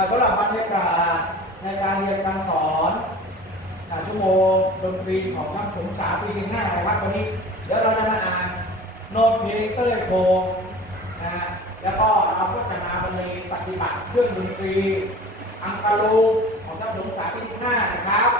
อ่สำหรับบรรยากาศในการเรียนการสอนชั่วโมงดนตรีของนักศึกษาปีที่ห้านวัดวันนี้ เดี๋ยวเราจะมาอ่านโน้ตเพลงเต้ยโคนะฮะแล้วก็เราก็จะมาบรรเลงปฏิบัติเครื่องดนตรี อังกาลูของนักศึกษาปีที่ห้านะครับ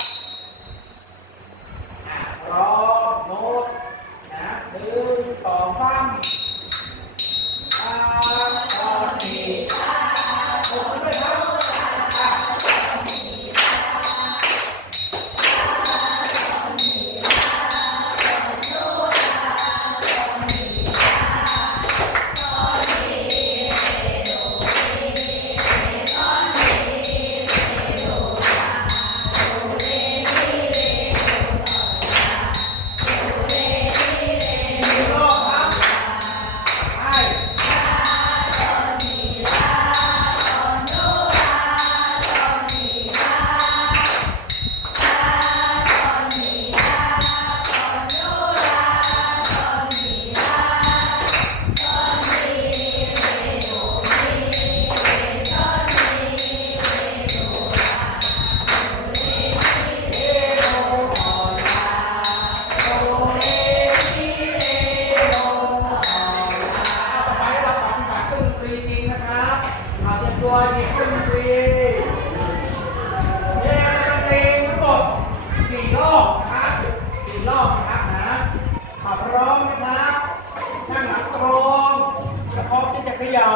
ย่า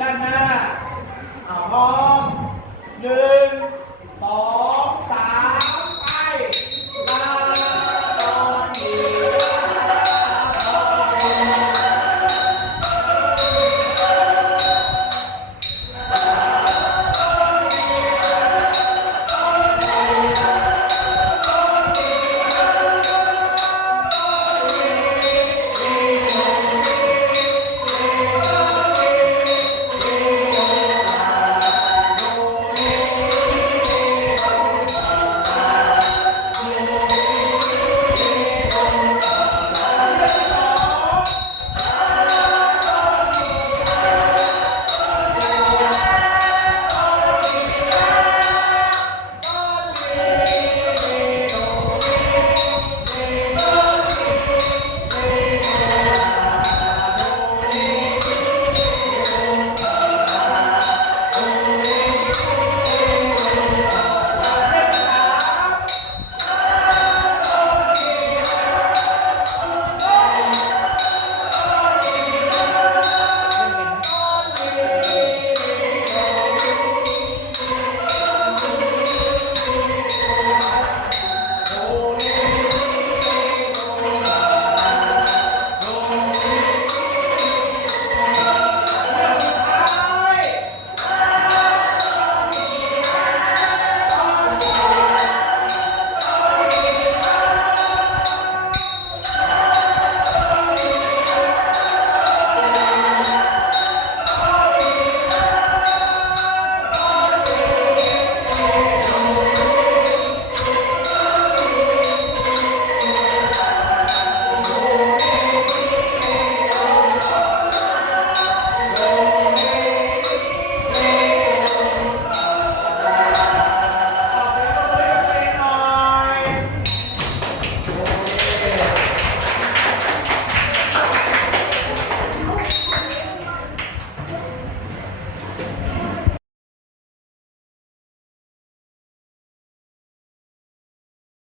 ด้านหน้า อ่าพร้อมหนึ่งสอง